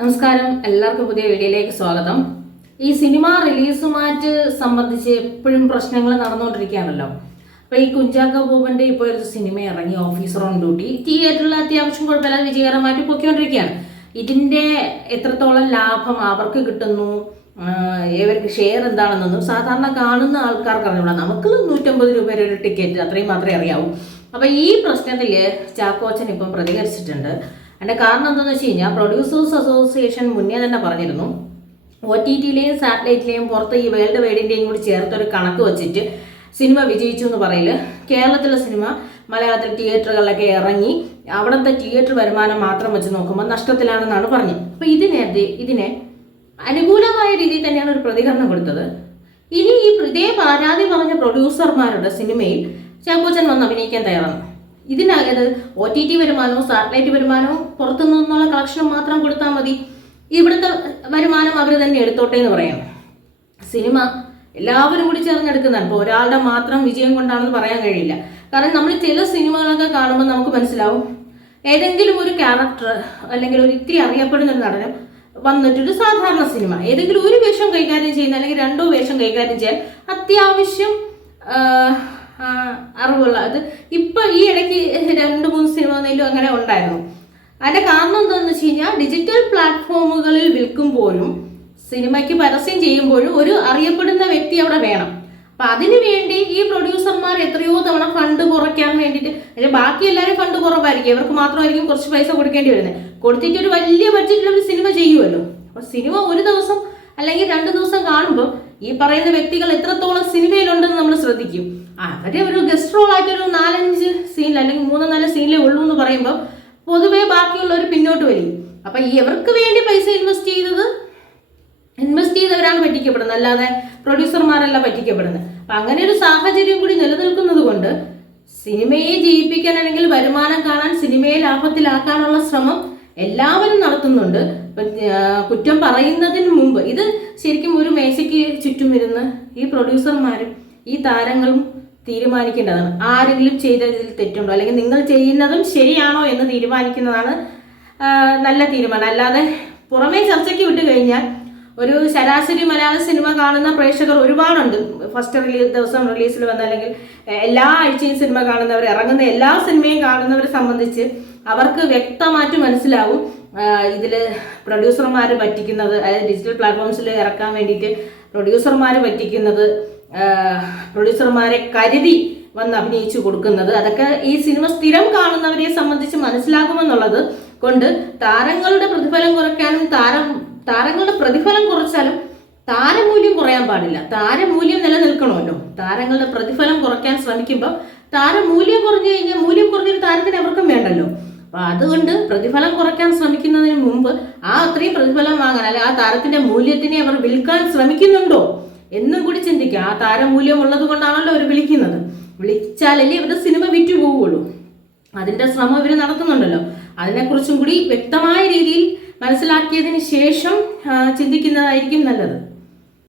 നമസ്കാരം. എല്ലാവർക്കും പുതിയ വീഡിയോയിലേക്ക് സ്വാഗതം. ഈ സിനിമ റിലീസുമായിട്ട് സംബന്ധിച്ച് എപ്പോഴും പ്രശ്നങ്ങൾ നടന്നുകൊണ്ടിരിക്കുകയാണല്ലോ. അപ്പൊ ഈ കുഞ്ചാക്ക ബോബന്റെ ഇപ്പോൾ ഒരു സിനിമ ഇറങ്ങി ഓഫീസർ ഓൺ ഡ്യൂട്ടി തിയേറ്ററിൽ അത്യാവശ്യം കുഴപ്പമില്ലാതെ വിജയകരമായിട്ട് പൊയ്ക്കൊണ്ടിരിക്കുകയാണ് ഇതിന്റെ എത്രത്തോളം ലാഭം അവർക്ക് കിട്ടുന്നു? ഇവർക്ക് ഷെയർ എന്താണെന്നൊന്നും സാധാരണ കാണുന്ന ആൾക്കാർക്ക് അറിഞ്ഞൂടാ. നമുക്ക് നൂറ്റമ്പത് രൂപ ഒരു ടിക്കറ്റ് അത്രയും മാത്രമേ അറിയാവൂ. അപ്പൊ ഈ പ്രശ്നത്തിൽ ചാക്കോച്ചൻ ഇപ്പം പ്രതികരിച്ചിട്ടുണ്ട്. അതിന്റെ കാരണം എന്താണെന്ന് വെച്ച് കഴിഞ്ഞാൽ പ്രൊഡ്യൂസേഴ്സ് അസോസിയേഷൻ മുന്നേ തന്നെ പറഞ്ഞിരുന്നു ഒ ടി ടിയിലെയും സാറ്റലൈറ്റിലെയും പുറത്ത് ഈ വേൾഡ് വൈഡിന്റെയും കൂടി ചേർത്തൊരു കണക്ക് വെച്ചിട്ട് സിനിമ വിജയിച്ചു എന്ന് പറയില്ല? കേരളത്തിലെ സിനിമ മലയാളത്തിൽ തിയേറ്ററുകളിലൊക്കെ ഇറങ്ങി അവിടുത്തെ തിയേറ്റർ വരുമാനം മാത്രം വെച്ച് നോക്കുമ്പോൾ നഷ്ടത്തിലാണെന്നാണ് പറഞ്ഞത്. അപ്പോൾ ഇതിനെ ഇതിനെ അനുകൂലമായ രീതിയിൽ തന്നെയാണ് ഒരു പ്രതികരണം കൊടുത്തത്. ഇനി ഈ ഇതേ പരാതി പറഞ്ഞ പ്രൊഡ്യൂസർമാരുടെ സിനിമയിൽ ചാക്കോച്ചൻ വന്ന് അഭിനയിക്കാൻ തയ്യാറാണ്. ഇതിനകത്ത് ഒ ടി ടി വരുമാനവും സാറ്റലൈറ്റ് വരുമാനവും പുറത്തു നിന്നുള്ള കളക്ഷൻ മാത്രം കൊടുത്താൽ മതി. ഇവിടുത്തെ വരുമാനം അവർ തന്നെ എടുത്തോട്ടെ എന്ന് പറയാം. സിനിമ എല്ലാവരും കൂടി ചേർന്നെടുക്കുന്നതാണ്. ഇപ്പോൾ ഒരാളുടെ മാത്രം വിജയം കൊണ്ടാണെന്ന് പറയാൻ കഴിയില്ല. കാരണം നമ്മൾ ചില സിനിമകളൊക്കെ കാണുമ്പോൾ നമുക്ക് മനസ്സിലാവും. ഏതെങ്കിലും ഒരു ക്യാരക്ടർ അല്ലെങ്കിൽ ഒരു ഇത്തിരി അറിയപ്പെടുന്ന ഒരു നടനം വന്നിട്ടൊരു സാധാരണ സിനിമ. ഏതെങ്കിലും ഒരു വേഷം കൈകാര്യം ചെയ്യുന്ന അല്ലെങ്കിൽ രണ്ടോ വേഷം കൈകാര്യം ചെയ്യാൻ അത്യാവശ്യം അറിവുള്ള. അത് ഇപ്പൊ ഈ ഇടയ്ക്ക് രണ്ട് മൂന്ന് സിനിമ എന്തെങ്കിലും അങ്ങനെ ഉണ്ടായിരുന്നു. അതിന്റെ കാരണം എന്താണെന്ന് വെച്ച് കഴിഞ്ഞാൽ ഡിജിറ്റൽ പ്ലാറ്റ്ഫോമുകളിൽ വിൽക്കുമ്പോഴും സിനിമയ്ക്ക് പരസ്യം ചെയ്യുമ്പോഴും ഒരു അറിയപ്പെടുന്ന വ്യക്തി അവിടെ വേണം. അപ്പൊ അതിനു വേണ്ടി ഈ പ്രൊഡ്യൂസർമാർ എത്രയോ തവണ ഫണ്ട് കുറയ്ക്കാൻ വേണ്ടിയിട്ട് ബാക്കി എല്ലാവരും ഫണ്ട് കുറവായിരിക്കും. ഇവർക്ക് മാത്രമായിരിക്കും കുറച്ച് പൈസ കൊടുക്കേണ്ടി വരുന്നത്. കൊടുത്തിട്ട് ഒരു വലിയ ബഡ്ജറ്റിൽ ഒരു സിനിമ ചെയ്യുമല്ലോ അപ്പൊ സിനിമ ഒരു ദിവസം അല്ലെങ്കിൽ രണ്ട് ദിവസം കാണുമ്പോൾ ഈ പറയുന്ന വ്യക്തികൾ എത്രത്തോളം സിനിമയിലുണ്ടെന്ന് നമ്മൾ ശ്രദ്ധിക്കും. അവരെ ഒരു ഗസ്റ്റ് റോൾ ആയിട്ട് ഒരു നാലഞ്ച് സീനിൽ അല്ലെങ്കിൽ മൂന്നോ നാല് സീനിലേ ഉള്ളൂ എന്ന് പറയുമ്പോൾ പൊതുവേ ഒരു പിന്നോട്ട് വരും അപ്പൊ ഇവർക്ക് വേണ്ടി പൈസ ഇൻവെസ്റ്റ് ചെയ്തത് ഇൻവെസ്റ്റ് ചെയ്തവരാണ് പറ്റിക്കപ്പെടുന്നത്. അല്ലാതെ പ്രൊഡ്യൂസർമാരല്ല പറ്റിക്കപ്പെടുന്നത്. അപ്പൊ അങ്ങനെ ഒരു സാഹചര്യം കൂടി നിലനിൽക്കുന്നത് കൊണ്ട് സിനിമയെ ജയിപ്പിക്കാൻ അല്ലെങ്കിൽ വരുമാനം കാണാൻ സിനിമയെ ലാഭത്തിലാക്കാനുള്ള ശ്രമം എല്ലാവരും നടത്തുന്നുണ്ട്. കുറ്റം പറയുന്നതിന് മുമ്പ് ഇത് ശരിക്കും ഒരു മേശയ്ക്ക് ചുറ്റും ഇരുന്ന് ഈ പ്രൊഡ്യൂസർമാരും ഈ താരങ്ങളും തീരുമാനിക്കേണ്ടതാണ്. ആരെങ്കിലും ചെയ്തതിൽ തെറ്റുണ്ടോ? അല്ലെങ്കിൽ നിങ്ങൾ ചെയ്യുന്നതും ശരിയാണോ എന്ന് തീരുമാനിക്കുന്നതാണ് നല്ല തീരുമാനം. അല്ലാതെ പുറമേ ചർച്ചയ്ക്ക് വിട്ട് കഴിഞ്ഞാൽ ഒരു ശരാശരി മലയാള സിനിമ കാണുന്ന പ്രേക്ഷകർ ഒരുപാടുണ്ട്. ഫസ്റ്റ് റിലീസ് ദിവസം റിലീസിൽ വന്ന അല്ലെങ്കിൽ എല്ലാ ആഴ്ചയും സിനിമ കാണുന്നവർ ഇറങ്ങുന്ന എല്ലാ സിനിമയും കാണുന്നവരെ സംബന്ധിച്ച് അവർക്ക് വ്യക്തമായിട്ട് മനസ്സിലാവും. ഇതിൽ പ്രൊഡ്യൂസർമാർ പറ്റിക്കുന്നത് അതായത് ഡിജിറ്റൽ പ്ലാറ്റ്ഫോംസിൽ ഇറക്കാൻ വേണ്ടിയിട്ട് പ്രൊഡ്യൂസർമാർ പറ്റിക്കുന്നത് പ്രൊഡ്യൂസർമാരെ കരുതി വന്ന് അഭിനയിച്ചു കൊടുക്കുന്നത്. അതൊക്കെ ഈ സിനിമ സ്ഥിരം കാണുന്നവരെ സംബന്ധിച്ച് മനസ്സിലാകുമെന്നുള്ളത് കൊണ്ട് താരങ്ങളുടെ പ്രതിഫലം കുറയ്ക്കാനും താരം താരങ്ങളുടെ പ്രതിഫലം കുറച്ചാലും താരമൂല്യം കുറയാൻ പാടില്ല. താരമൂല്യം നിലനിൽക്കണമല്ലോ. താരങ്ങളുടെ പ്രതിഫലം കുറയ്ക്കാൻ ശ്രമിക്കുമ്പോൾ താരമൂല്യം കുറഞ്ഞു കഴിഞ്ഞാൽ മൂല്യം കുറഞ്ഞൊരു താരത്തിന് അവർക്കും വേണ്ടല്ലോ. അപ്പൊ അതുകൊണ്ട് പ്രതിഫലം കുറയ്ക്കാൻ ശ്രമിക്കുന്നതിന് മുമ്പ് ആ അത്രയും പ്രതിഫലം വാങ്ങാൻ അല്ലെങ്കിൽ ആ താരത്തിന്റെ മൂല്യത്തിനെ അവർ വിൽക്കാൻ ശ്രമിക്കുന്നുണ്ടോ എന്നും കൂടി ചിന്തിക്കുക. ആ താരമൂല്യം ഉള്ളത് കൊണ്ടാണല്ലോ അവർ വിളിക്കുന്നത്. വിളിച്ചാലല്ലേ ഇവരുടെ സിനിമ വിറ്റു പോവുള്ളൂ അതിന്റെ ശ്രമം ഇവർ നടത്തുന്നുണ്ടല്ലോ. അതിനെക്കുറിച്ചും കൂടി വ്യക്തമായ രീതിയിൽ മനസ്സിലാക്കിയതിന് ശേഷം ചിന്തിക്കുന്നതായിരിക്കും നല്ലത്.